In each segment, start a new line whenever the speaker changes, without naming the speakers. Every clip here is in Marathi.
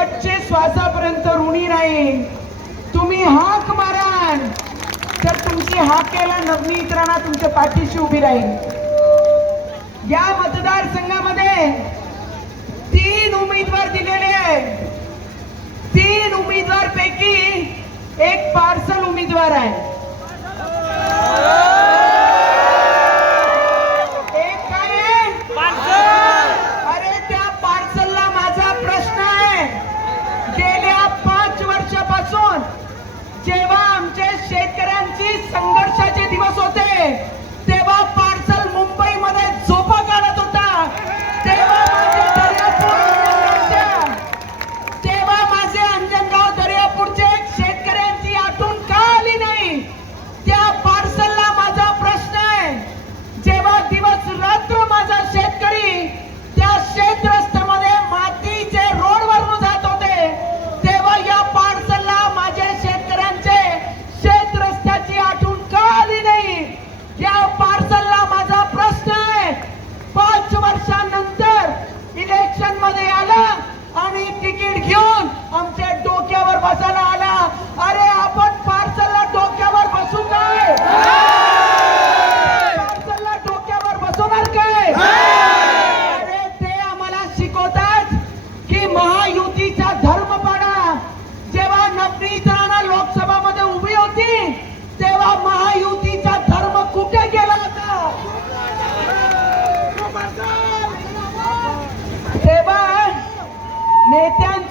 शेवटचे श्वासापर्यंत ऋणी राहील तुम्ही हाक माराल तर तुमची हाक केला नवनी इतरांना तुमच्या पाठीशी उभी राहील. या मतदारसंघामध्ये तीन उमेदवार दिलेले आहेत. तीन उमेदवार पैकी एक पार्सल उमेदवार आहे. hace rato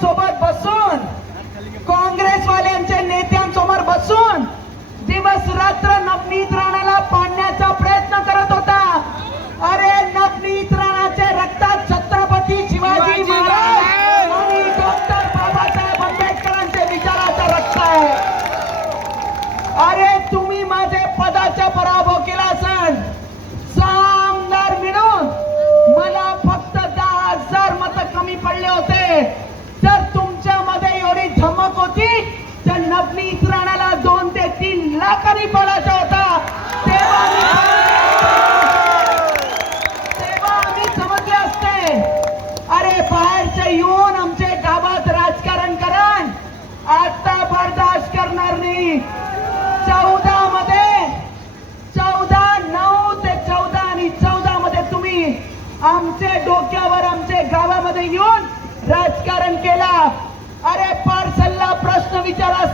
सोबत बसून काँग्रेस वाल्यांच्या नेत्यांसमोर बसून दिवस रात्र नवनीत येऊन आमच्या गावात राजकारण करण आता बर्दाश्त करणार नाही. चौदा मध्ये चौदा नऊ ते चौदा आणि चौदा मध्ये तुम्ही आमचे डोक्यावर आमचे गावामध्ये येऊन राजकारण केला. अरे पार्सलला प्रश्न विचारा